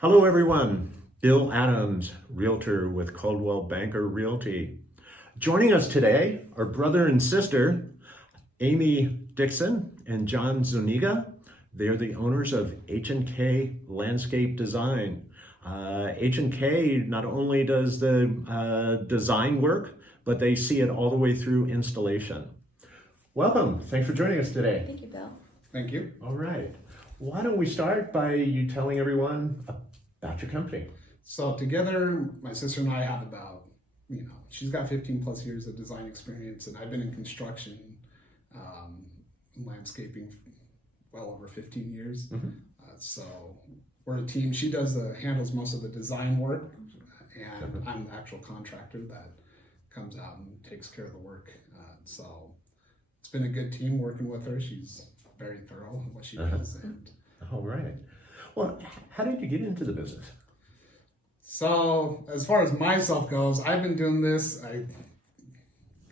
Hello, everyone. Bill Adams, Realtor with Coldwell Banker Realty. Joining us today are brother and sister, Amy Dixon and John Zuniga. They're the owners of H&K Landscape Design. H&K not only does the design work, but they see it all the way through installation. Welcome. Thanks for joining us today. Thank you, Bill. Thank you. All right. Why don't we start by you telling everyone about your company? So together, my sister and I have about, she's got 15 plus years of design experience, and I've been in construction, landscaping, well over 15 years. Mm-hmm. So we're a team. She handles most of the design work, and Mm-hmm. I'm the actual contractor that comes out and takes care of the work. So it's been a good team working with her. She's very thorough in what she does. And All right. Well, how did you get into the business? so as far as myself goes, I've been doing this,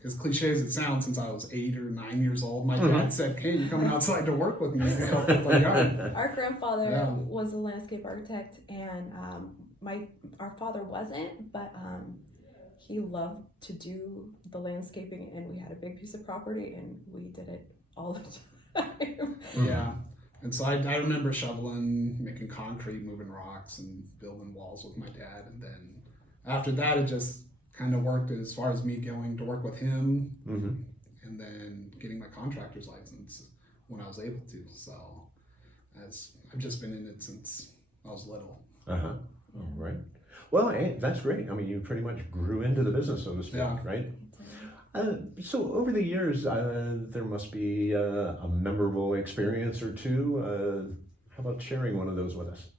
as cliche as it sounds, since I was 8 or 9 years old. My dad said, "Hey, you're coming outside to work with me to help with the yard." Our grandfather Yeah. was a landscape architect, and our father wasn't, but he loved to do the landscaping, and we had a big piece of property, and we did it all the time. Yeah. And so I remember shoveling, making concrete, moving rocks, and building walls with my dad. And then after that, it just kind of worked as far as me going to work with him, and then getting my contractor's license when I was able to. So I've just been in it since I was little. All right. Well, hey, that's great. I mean, you pretty much grew into the business, so to speak, Yeah. right? So over the years, there must be a memorable experience or two. How about sharing one of those with us?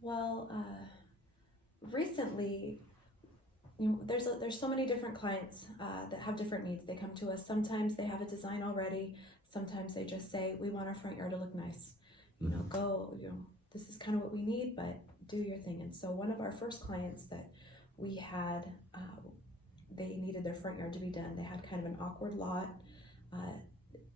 Well, recently, there's so many different clients that have different needs. They come to us. Sometimes they have a design already. Sometimes they just say, "We want our front yard to look nice. This is kind of what we need, but do your thing." And so one of our first clients that we had, they needed their front yard to be done. They had kind of an awkward lot.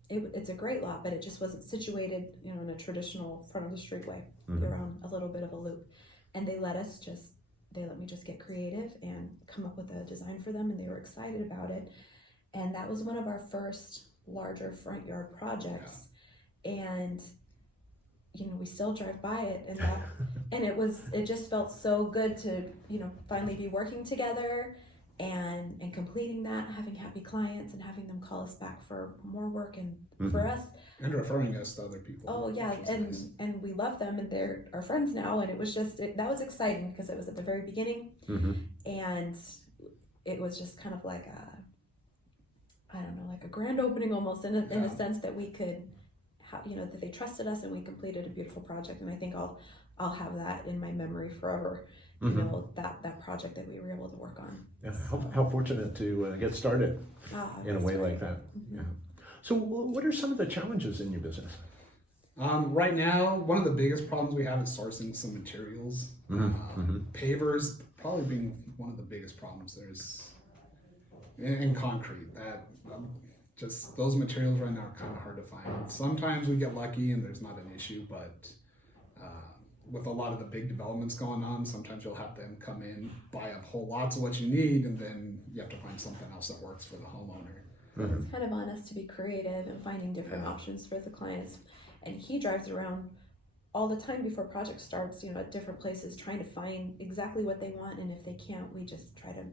It's a great lot, but it just wasn't situated, in a traditional front of the street way. They're on a little bit of a loop, and they let me just get creative and come up with a design for them, and they were excited about it. And that was one of our first larger front yard projects. Yeah. And we still drive by it, and it just felt so good to finally be working together and completing that, having happy clients and having them call us back for more work and for us. And referring us to other people. Oh yeah, and we love them, and they're our friends now, and it was just that was exciting because it was at the very beginning, and it was just kind of like like a grand opening almost in a sense that we could that they trusted us, and we completed a beautiful project. And I think I'll have that in my memory forever. That project that we were able to work on. Yeah, how fortunate to get started in a way like that. Yeah. So what are some of the challenges in your business? Right now, one of the biggest problems we have is sourcing some materials. Pavers probably being one of the biggest problems. There's in concrete that just those materials right now are kind of hard to find. Sometimes we get lucky and there's not an issue, but with a lot of the big developments going on, sometimes you'll have them come in, buy up whole lots of what you need, and then you have to find something else that works for the homeowner. It's kind of on us to be creative and finding different options for the clients. And he drives around all the time before project starts, at different places, trying to find exactly what they want. And if they can't, we just try to,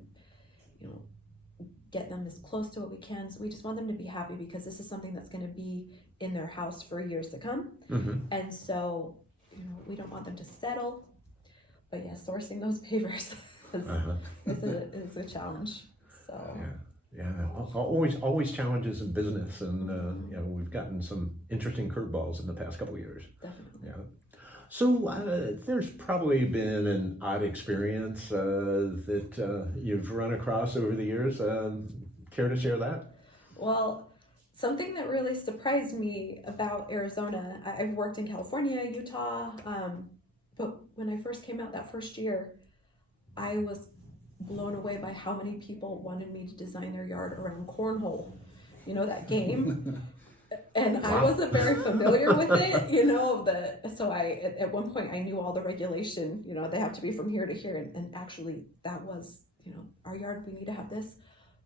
get them as close to what we can. So we just want them to be happy, because this is something that's going to be in their house for years to come. And so, we don't want them to settle. But yeah, sourcing those pavers is a challenge. So. Yeah, always challenges in business, and we've gotten some interesting curveballs in the past couple of years. Definitely. Yeah. So there's probably been an odd experience that you've run across over the years. Care to share that? Well, something that really surprised me about Arizona, I've worked in California, Utah, but when I first came out that first year, I was blown away by how many people wanted me to design their yard around cornhole. That game? And I wasn't very familiar with it, so at one point I knew all the regulation, they have to be from here to here. And actually that was, our yard, we need to have this,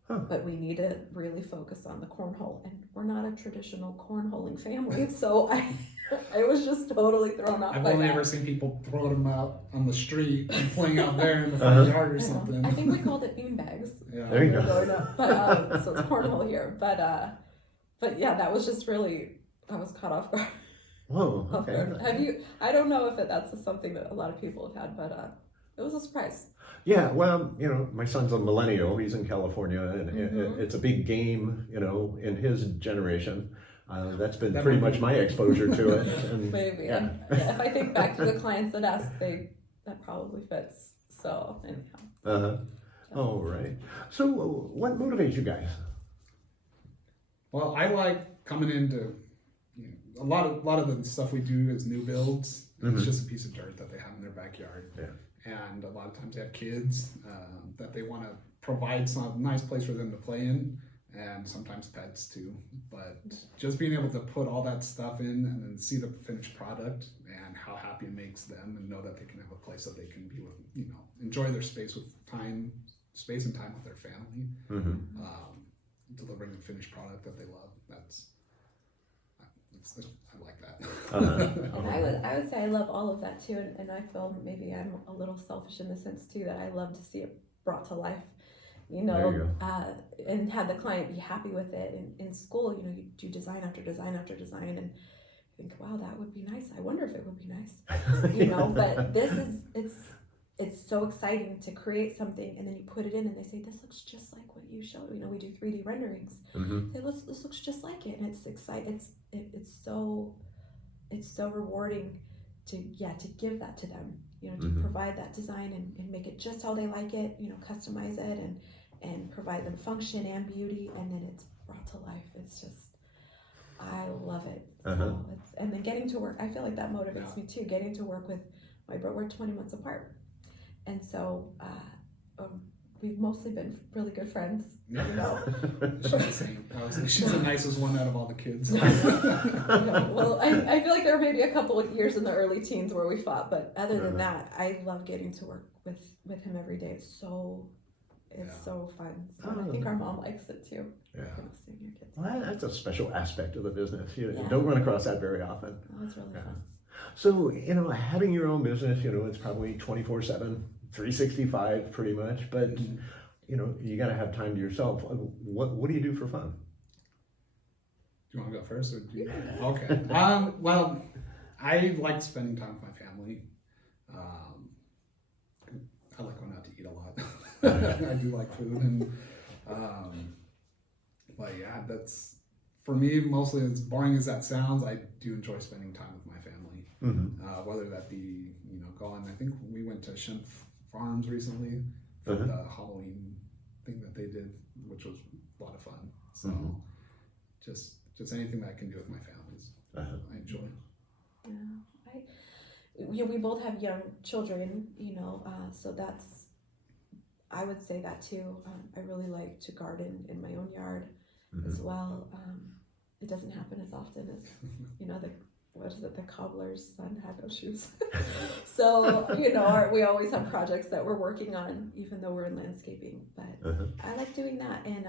but we need to really focus on the cornhole. And we're not a traditional cornholing family. So I was just totally thrown off. I've by only that. ever seen people throw them out on the street and playing out there in the front yard or I know. something. I think we called it beanbags. Yeah. There you go. Growing up. But, so it's cornhole here. But yeah, that was just really, I was caught off guard. Whoa, okay. I don't know if that's something that a lot of people have had, but it was a surprise. Yeah, well, my son's a millennial. He's in California, and it's a big game, in his generation. That's been pretty much my exposure to it. And, Maybe. yeah. If I think back to the clients that asked, that probably fits. So anyhow. All right. So what motivates you guys? Well, I like coming into a lot of the stuff we do is new builds. It's just a piece of dirt that they have in their backyard. Yeah. And a lot of times they have kids that they want to provide some nice place for them to play in, and sometimes pets too. But just being able to put all that stuff in and then see the finished product and how happy it makes them, and know that they can have a place that they can be with, enjoy their space and time with their family. Delivering a finished product that they love. I like that. And I would say I love all of that too, and I feel maybe I'm a little selfish in the sense too that I love to see it brought to life, There you and have the client be happy with it. In school, you do design after design after design, and think, wow, that would be nice. I wonder if it would be nice, But this is it's so exciting to create something, and then you put it in, and they say, "This looks just like what you showed." We do 3D renderings. This looks just like it, and it's exciting. It's so rewarding to give that to them. To provide that design and make it just how they like it. Customize it and provide them function and beauty, and then it's brought to life. It's just, I love it. So and then getting to work, I feel like that motivates me too. Getting to work with my brother, we're 20 months apart. And so we've mostly been really good friends. She's the same. She's the nicest one out of all the kids. Well, I feel like there were maybe a couple of years in the early teens where we fought, but other than that, I love getting to work with him every day. It's so fun. So I think our mom likes it too. Yeah. Seeing your kids. Well, that's a special aspect of the business. You don't run across that very often. Oh, it's really fun. So, having your own business, it's probably 24/7, 365 pretty much, but, you got to have time to yourself. What do you do for fun? Do you want to go first? Or okay. Well, I like spending time with my family. I like going out to eat a lot. I do like food, and but yeah, that's for me. Mostly, as boring as that sounds, I do enjoy spending time with my family. Whether that be going. I think we went to Schimpf Farms recently for the Halloween thing that they did, which was a lot of fun. So just anything that I can do with my families, I enjoy. Yeah, we both have young children, so I would say that too. I really like to garden in my own yard as well. It doesn't happen as often as, the cobbler's son had no shoes. So, we always have projects that we're working on, even though we're in landscaping. But I like doing that. And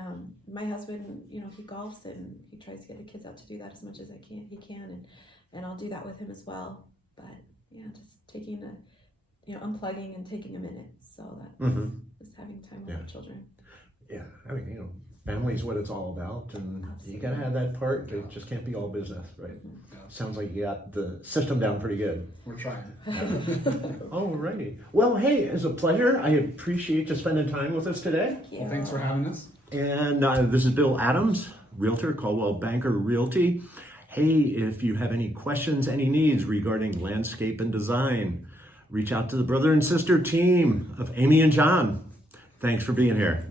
my husband, he golfs, and he tries to get the kids out to do that as much as he can. And I'll do that with him as well. But yeah, just taking unplugging and taking a minute. So that just having time with the children. Yeah, I mean, family's what it's all about, and you got to have that part. It just can't be all business, right? Sounds like you got the system down pretty good. We're trying. Alrighty. Well, hey, it's a pleasure. I appreciate you spending time with us today. Well, thanks for having us. And this is Bill Adams, Realtor, Coldwell Banker Realty. Hey, if you have any questions, any needs regarding landscape and design, reach out to the brother and sister team of Amy and John. Thanks for being here.